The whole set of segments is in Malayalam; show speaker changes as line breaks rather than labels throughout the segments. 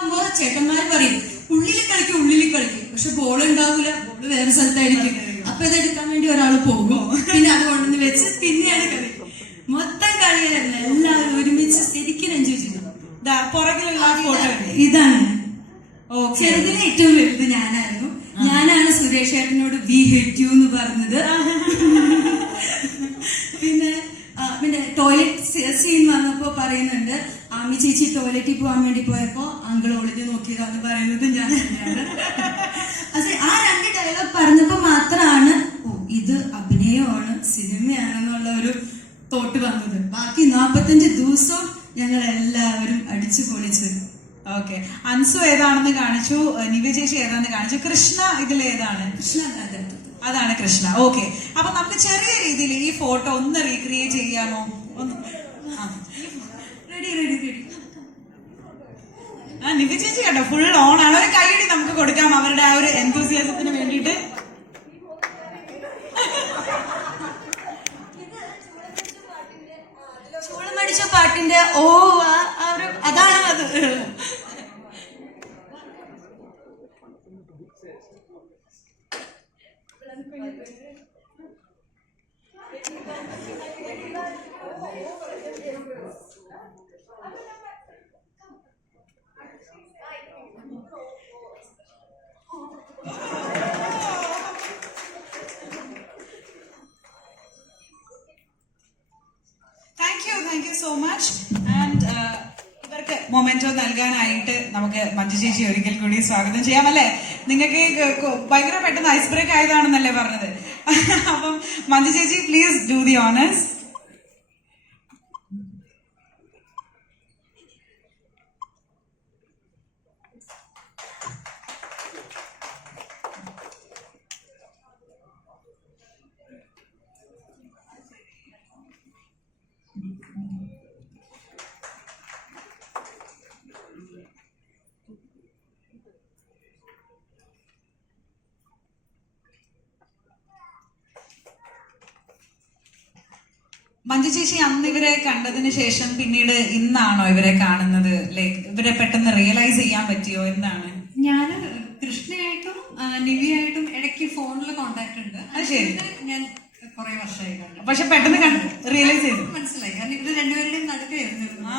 അപ്പോ ചേട്ടന്മാർ പറയും ഉള്ളിൽ കളിക്കും ഉള്ളിൽ കളിക്കും. പക്ഷെ ബോൾ ഉണ്ടാവില്ല ബോൾ വേറെ സ്ഥലത്തായിരിക്കും. അപ്പൊ ഇത് എടുക്കാൻ വേണ്ടി ഒരാൾ പോകും. പിന്നെ അത് കൊണ്ടുവന്ന് വെച്ച് പിന്നെയാണ് കളി. മൊത്തം കളിയായിരുന്നു എല്ലാവരും ഒരുമിച്ച് ശരിക്കും എൻജോയ് ചെയ്തു
പുറകിലുള്ള ആ ഫോട്ടോ
ഇതാണ്.
ഓ
ചെറുതിന് ഏറ്റവും വലുത് ഞാനായിരുന്നു. ഞാനാണ് സുരേഷ് ഏട്ടനോട് വി ഹെറ്റ് യു എന്ന് പറഞ്ഞത്. പിന്നെ പിന്നെ ടോയ്ലറ്റ് സീൻ പറയുന്നുണ്ട്. ആമി ചേച്ചി ടോയ്ലറ്റിൽ പോകാൻ വേണ്ടി പോയപ്പോ അങ്കിൾ ഒളിഞ്ഞു നോക്കിയതാന്ന് പറയുന്നത് ഞാൻ തന്നെയാണ് അത് ആ രണ്ട് ഡയലോഗ് പറഞ്ഞപ്പോ മാത്രമാണ് ഓ ഇത് അഭിനയമാണ് സിനിമയാണെന്നുള്ള ഒരു തോട്ട് വന്നത്. ബാക്കി നാപ്പത്തഞ്ച് ദിവസവും ഞങ്ങൾ എല്ലാവരും അടിച്ചു പൊളിച്ചു.
ഓക്കെ അൻസു ഏതാണെന്ന് കാണിച്ചു നിവ്യ ചേച്ചി ഏതാണെന്ന് കാണിച്ചു കൃഷ്ണ ഇതിൽ ഏതാണ്?
കൃഷ്ണ
അതാണ് കൃഷ്ണ. ഓക്കെ അപ്പൊ നമുക്ക് ചെറിയ രീതിയിൽ ഈ ഫോട്ടോ ഒന്ന് റീക്രിയേറ്റ് ചെയ്യാമോ? ഒന്ന് ആ. നിവ്യ ചേച്ചി കേട്ടോ ഫുൾ ഓൺ ആണ്. ഒരു കൈയടി നമുക്ക് കൊടുക്കാം അവരുടെ ആ ഒരു എന്തോസിയാസത്തിന് വേണ്ടിയിട്ട്.
ചൂളമടിച്ച പാട്ടിന്റെ ഓ ആ- ഒരു അതാണ് അത്.
Thank you thank you so much and ഇവർക്ക് മൊമെന്റോ നൽകാനായിട്ട് നമുക്ക് മഞ്ജു ചേച്ചി ഒരിക്കൽ കൂടി സ്വാഗതം ചെയ്യാം അല്ലേ? നിങ്ങൾക്ക് ഭയങ്കര പെട്ടെന്ന് ഐസ് ബ്രേക്ക് ആയതാണെന്നല്ലേ പറഞ്ഞത്. അപ്പം മഞ്ജു ചേച്ചി please do the honours Manju ചേച്ചി അന്ന് ഇവരെ കണ്ടതിന് ശേഷം പിന്നീട് ഇന്നാണോ ഇവരെ കാണുന്നത്? ലൈക്ക് ഇവരെ പെട്ടെന്ന് റിയലൈസ് ചെയ്യാൻ പറ്റിയോ? എന്താണ്?
ഞാൻ കൃഷ്ണയായിട്ടും നിവിയായിട്ടും ഇടയ്ക്ക് ഫോണിൽ കോണ്ടാക്ട് ഉണ്ട്. ഞാൻ കുറെ വർഷമായി കണ്ടു.
പക്ഷെ പെട്ടെന്ന് റിയലൈസ് ചെയ്തു.
മനസ്സിലായി. കാരണം ഇവർ രണ്ടുപേരുടെയും നടുക്കായിരുന്നു
ആ,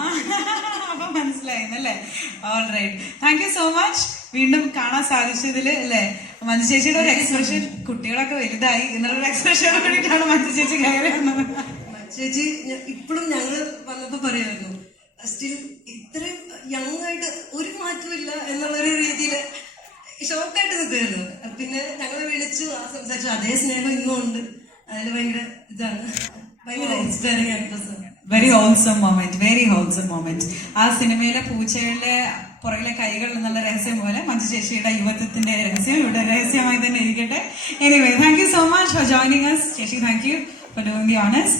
അപ്പൊ മനസ്സിലായിരുന്നല്ലേ all right thank you so much വീണ്ടും കാണാൻ സാധിച്ചതിൽ അല്ലേ? മഞ്ജു ചേച്ചിയുടെ ഒരു എക്സ്പ്രഷൻ കുട്ടികളൊക്കെ വലുതായി. എന്നുള്ളൊരു എക്സ്പ്രഷനോട് കൂടിയിട്ടാണ് മഞ്ജു ചേച്ചി കയറി വന്നത്.
ചേച്ചി ഇപ്പോഴും ഞങ്ങൾ വന്നപ്പോ പറയായിരുന്നു സ്റ്റിൽ ഇത്രയും യങ് ആയിട്ട് ഒരു മാറ്റമില്ല എന്നുള്ളൊരു രീതിയിൽ ഷോക്കായിട്ട് നിൽക്കുമായിരുന്നു പിന്നെ ഞങ്ങൾ വിളിച്ചു ആ സംസാരിച്ചു അതേ സ്നേഹം ഇന്നും ഉണ്ട്. അതിൽ ഭയങ്കര ഇതാണ്. ഭയങ്കര inspiring actress
very wholesome moment very wholesome moment ആ സിനിമയിലെ പൂച്ചയുടെ പുറകിലെ കൈകൾ എന്നുള്ള രഹസ്യം പോലെ മഞ്ജു ചേച്ചിയുടെ യുവത്വത്തിന്റെ രഹസ്യം ഇവിടെ രഹസ്യമായി തന്നെ ഇരിക്കട്ടെ. Anyway thank you so much for joining us ചേച്ചി thank you for doing the honours